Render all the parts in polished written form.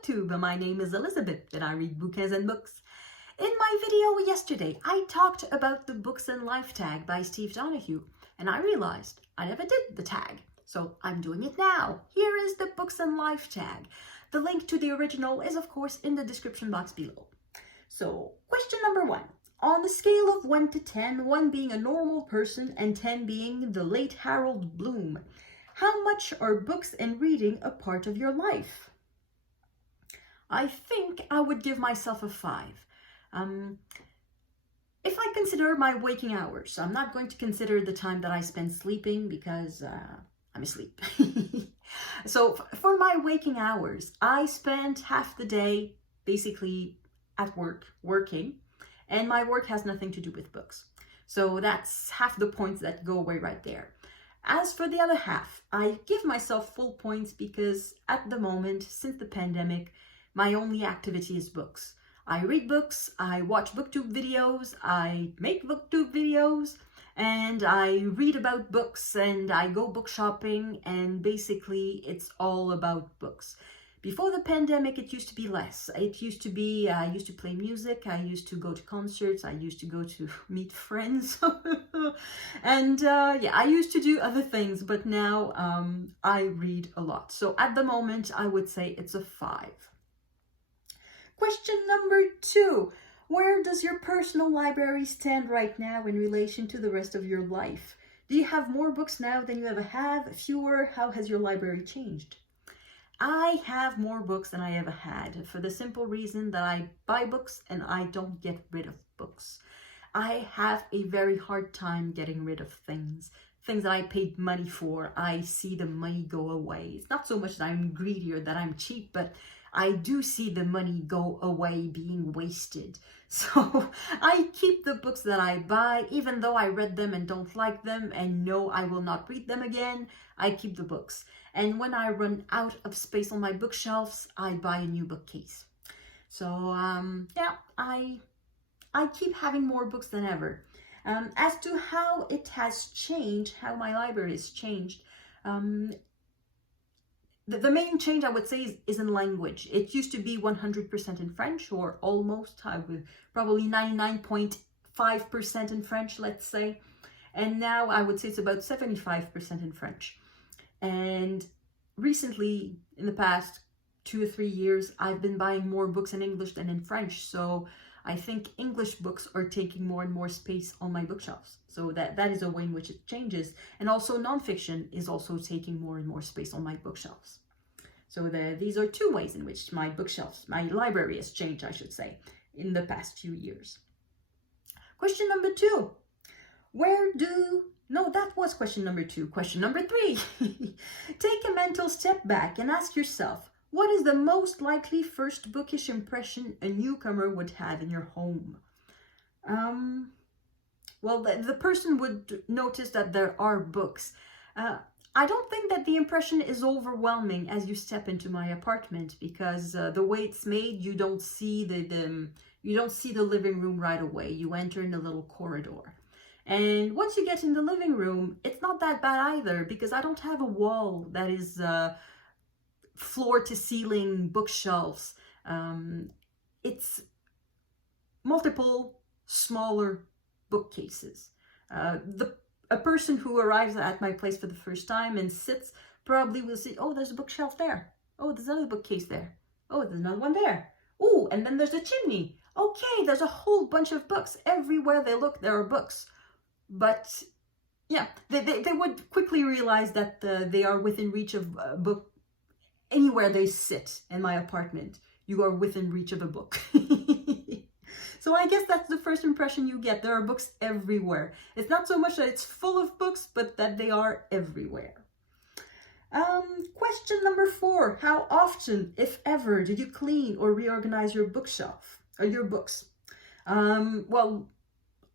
booktube. My name is Elizabeth and I read bouquins and books. In my video yesterday, I talked about the Books and Life tag by Steve Donahue, and I realized I never did the tag, so I'm doing it now. Here is the Books and Life tag. The link to the original is of course in the description box below. So, question number 1. On the scale of 1 to 10, 1 being a normal person and 10 being the late Harold Bloom, how much are books and reading a part of your life? I think I would give myself a 5. If I consider my waking hours, I'm not going to consider the time that I spend sleeping because I'm asleep. So for my waking hours, I spend half the day basically at work, working, and my work has nothing to do with books. So that's half the points that go away right there. As for the other half, I give myself full points because at the moment, since the pandemic, my only activity is books. I read books, I watch booktube videos, I make booktube videos, and I read about books and I go book shopping, and basically it's all about books. Before the pandemic, it used to be less. It used to be, I used to play music, I used to go to concerts, I used to go to meet friends. And yeah, I used to do other things, but now I read a lot. So at the moment, I would say it's a 5. Question number 2. Where does your personal library stand right now in relation to the rest of your life? Do you have more books now than you ever have? Fewer? How has your library changed? I have more books than I ever had for the simple reason that I buy books and I don't get rid of books. I have a very hard time getting rid of things that I paid money for. I see the money go away. It's not so much that I'm greedy or that I'm cheap, but I do see the money go away being wasted. So I keep the books that I buy, even though I read them and don't like them and know I will not read them again. I keep the books. And when I run out of space on my bookshelves, I buy a new bookcase. So yeah, I keep having more books than ever. As to how it has changed, how my library has changed, the main change I would say is in language. It used to be 100% in French, or almost, I would probably 99.5% in French, let's say. And now I would say it's about 75% in French. And recently, in the past 2 or 3 years, I've been buying more books in English than in French. So I think English books are taking more and more space on my bookshelves. So that is a way in which it changes. And also nonfiction is also taking more and more space on my bookshelves. So these are 2 ways in which my bookshelves, my library has changed, I should say, in the past few years. Question number 2. No, that was question number 2. Question number 3. Take a mental step back and ask yourself, what is the most likely first bookish impression a newcomer would have in your home? Well, the person would notice that there are books. I don't think that the impression is overwhelming as you step into my apartment, because the way it's made, you don't see the living room right away. You enter in a little corridor. And once you get in the living room, it's not that bad either, because I don't have a wall that is floor to ceiling bookshelves. It's multiple smaller bookcases. A person who arrives at my place for the first time and sits probably will see, oh, there's a bookshelf there. Oh, there's another bookcase there. Oh, there's another one there. Oh, and then there's a chimney. Okay, there's a whole bunch of books. Everywhere they look, there are books. But yeah, they would quickly realize that they are within reach of a book. Anywhere they sit in my apartment, you are within reach of a book. So I guess that's the first impression you get. There are books everywhere. It's not so much that it's full of books, but that they are everywhere. Question number 4. How often, if ever, did you clean or reorganize your bookshelf or your books? Well,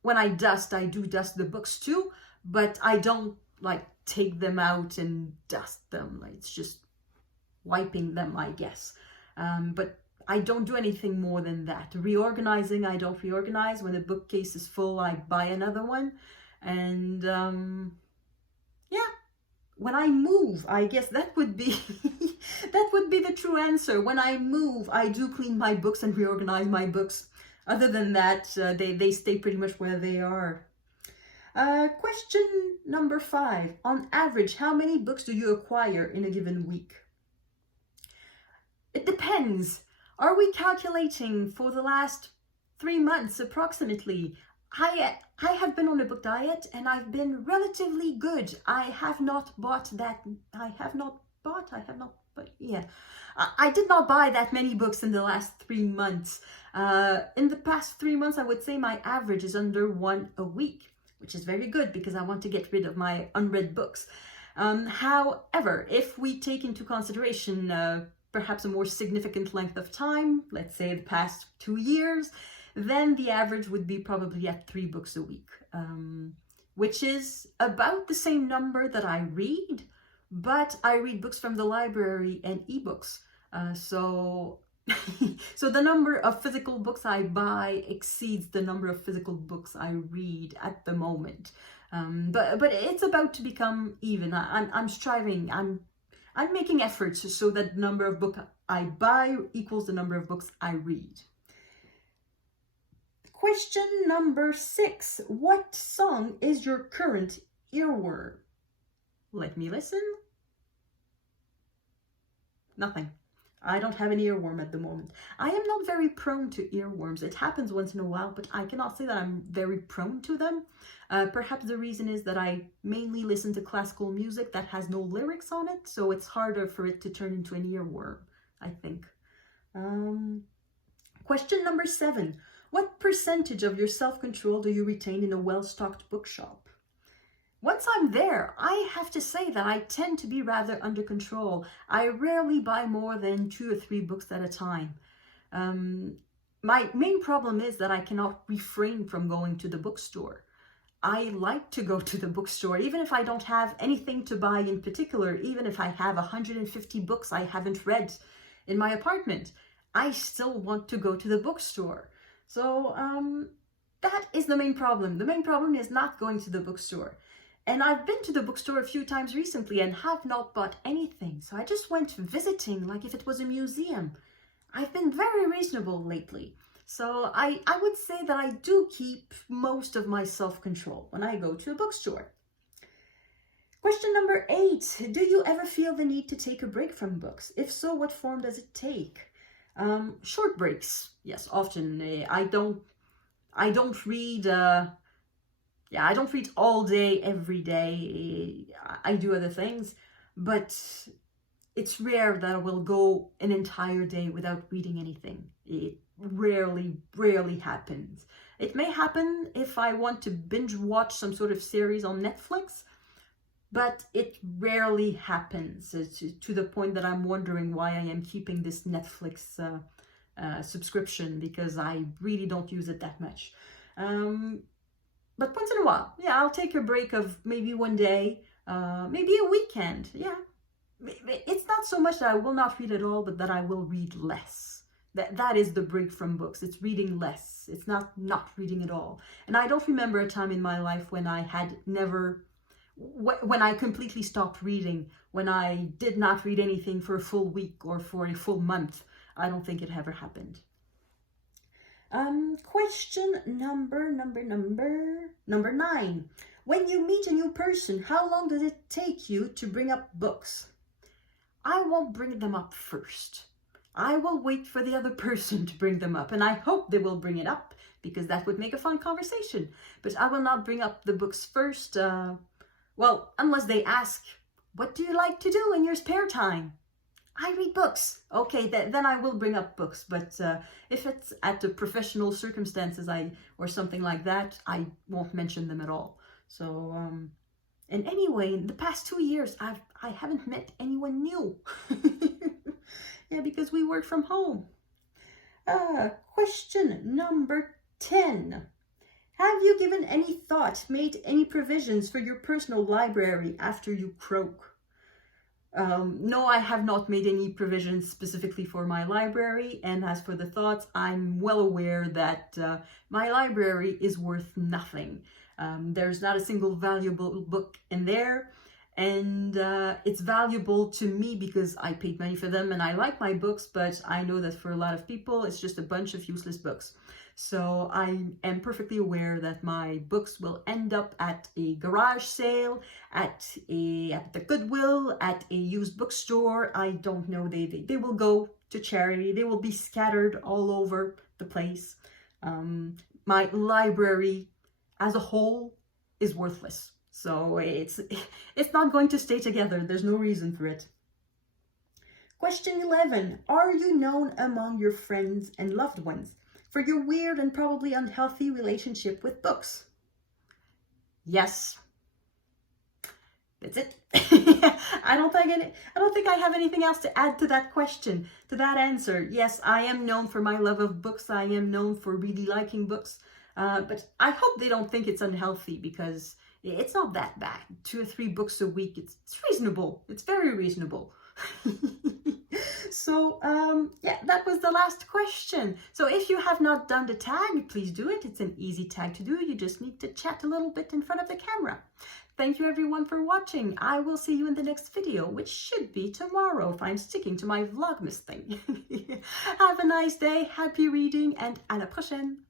when I do dust the books too, but I don't like take them out and dust them. Like, it's just wiping them, I guess. But I don't do anything more than that. Reorganizing, I don't reorganize. When the bookcase is full, I buy another one. And yeah, when I move, I guess that would be that would be the true answer. When I move, I do clean my books and reorganize my books. Other than that, they stay pretty much where they are. Question number 5. On average, how many books do you acquire in a given week? It depends. Are we calculating for the last 3 months approximately? I have been on a book diet and I've been relatively good. I did not buy that many books in the last 3 months. In the past 3 months, I would say my average is under 1 a week, which is very good because I want to get rid of my unread books. However, if we take into consideration perhaps a more significant length of time, let's say the past 2 years, then the average would be probably at 3 books a week, which is about the same number that I read, but I read books from the library and ebooks. So the number of physical books I buy exceeds the number of physical books I read at the moment. But it's about to become even. I'm striving. I'm making efforts so that the number of books I buy equals the number of books I read. Question number 6. What song is your current earworm? Let me listen. Nothing. I don't have an earworm at the moment. I am not very prone to earworms. It happens once in a while, but I cannot say that I'm very prone to them. Perhaps the reason is that I mainly listen to classical music that has no lyrics on it, so it's harder for it to turn into an earworm, I think. Question number 7. What percentage of your self-control do you retain in a well-stocked bookshop? Once I'm there, I have to say that I tend to be rather under control. I rarely buy more than 2 or 3 books at a time. My main problem is that I cannot refrain from going to the bookstore. I like to go to the bookstore, even if I don't have anything to buy in particular, even if I have 150 books I haven't read in my apartment, I still want to go to the bookstore. So that is the main problem. The main problem is not going to the bookstore. And I've been to the bookstore a few times recently and have not bought anything. So I just went visiting like if it was a museum. I've been very reasonable lately. So I would say that I do keep most of my self-control when I go to a bookstore. Question number 8. Do you ever feel the need to take a break from books? If so, what form does it take? Short breaks. Yes, often. I don't read... I don't read all day, every day. I do other things, but it's rare that I will go an entire day without reading anything. It rarely happens. It may happen if I want to binge watch some sort of series on Netflix, but it rarely happens to the point that I'm wondering why I am keeping this Netflix subscription, because I really don't use it that much. But once in a while, yeah, I'll take a break of maybe one day, maybe a weekend, yeah. It's not so much that I will not read at all, but that I will read less. That is the break from books. It's reading less. It's not reading at all. And I don't remember a time in my life when I had never, when I completely stopped reading, when I did not read anything for a full week or for a full month. I don't think it ever happened. Question number 9. When you meet a new person, how long does it take you to bring up books? I won't bring them up first. I will wait for the other person to bring them up, and I hope they will bring it up, because that would make a fun conversation. But I will not bring up the books first, well, unless they ask, what do you like to do in your spare time? I read books. Okay, then I will bring up books. But if it's at the professional circumstances or something like that, I won't mention them at all. So, and anyway, in the past 2 years, I haven't met anyone new. Yeah, because we work from home. Question number 10. Have you given any thought, made any provisions for your personal library after you croak? No, I have not made any provisions specifically for my library, and as for the thoughts, I'm well aware that my library is worth nothing. There's not a single valuable book in there, and it's valuable to me because I paid money for them and I like my books, but I know that for a lot of people it's just a bunch of useless books. So I am perfectly aware that my books will end up at a garage sale, at the Goodwill, at a used bookstore. I don't know, they will go to charity, they will be scattered all over the place. My library as a whole is worthless. So it's not going to stay together. There's no reason for it. Question 11. Are you known among your friends and loved ones for your weird and probably unhealthy relationship with books? Yes. That's it. I don't think I have anything else to add to that question, to that answer. Yes, I am known for my love of books. I am known for really liking books. But I hope they don't think it's unhealthy, because it's not that bad. 2 or 3 books a week, it's reasonable. It's very reasonable. So, yeah, that was the last question. So if you have not done the tag, please do it. It's an easy tag to do. You just need to chat a little bit in front of the camera. Thank you everyone for watching. I will see you in the next video, which should be tomorrow if I'm sticking to my Vlogmas thing. Have a nice day, happy reading, and à la prochaine.